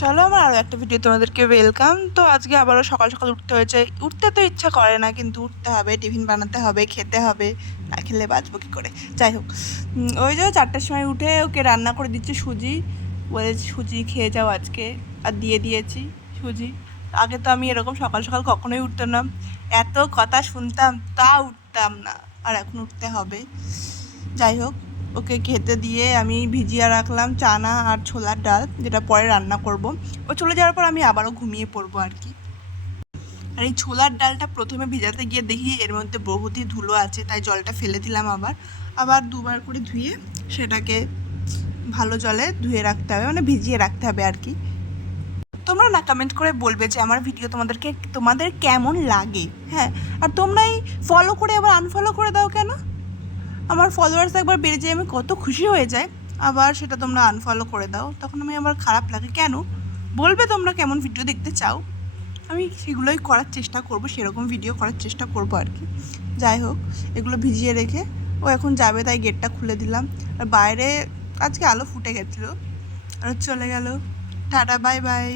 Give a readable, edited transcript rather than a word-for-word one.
চলো আমার আরও একটা ভিডিও তোমাদেরকে ওয়েলকাম। তো আজকে আবারও সকাল সকাল উঠতে হয়েছে। উঠতে তো ইচ্ছা করে না, কিন্তু উঠতে হবে, টিফিন বানাতে হবে, খেতে হবে, না খেলে বাঁচবো কী করে। যাই হোক, ওই যে 4টার সময় উঠে ওকে রান্না করে দিচ্ছি সুজি। বলেছি সুজি খেয়ে যাও আজকে, আর দিয়ে দিয়েছি সুজি। আগে তো আমি এরকম সকাল সকাল কখনোই উঠতাম না, এত কথা শুনতাম তা উঠতাম না, আর এখন উঠতে হবে। যাই হোক, ওকে খেতে দিয়ে আমি ভিজিয়ে রাখলাম চানা আর ছোলার ডাল, যেটা পরে রান্না করব। ও চলে যাওয়ার পর আমি আবারও ঘুমিয়ে পড়বো আর কি। আর এই ছোলার ডালটা প্রথমে ভিজাতে গিয়ে দেখি এর মধ্যে বহুতই ধুলো আছে, তাই জলটা ফেলে দিলাম। আবার দুবার করে ধুয়ে সেটাকে ভালো জলে ধুয়ে রাখতে হবে, মানে ভিজিয়ে রাখতে হবে আর কি। তোমরা না কমেন্ট করে বলবে যে আমার ভিডিও তোমাদের কেমন লাগে। হ্যাঁ, আর তোমরাই ফলো করে আবার আনফলো করে দাও কেন? আমার ফলোয়ার্স একবার বেড়ে যায়, আমি কত খুশি হয়ে যাই, আবার সেটা তোমরা আনফলো করে দাও, তখন আমি আবার খারাপ লাগে কেন? বলবে তোমরা কেমন ভিডিও দেখতে চাও, আমি সেগুলোই করার চেষ্টা করব, সেরকম ভিডিও করার চেষ্টা করব আর কি। যাই হোক, এগুলো ভিজিয়ে রেখে ও এখন যাবে, তাই গেটটা খুলে দিলাম। আর বাইরে আজকে আলো ফুটে গেছিলো আর চলে গেল। Tata, bye bye.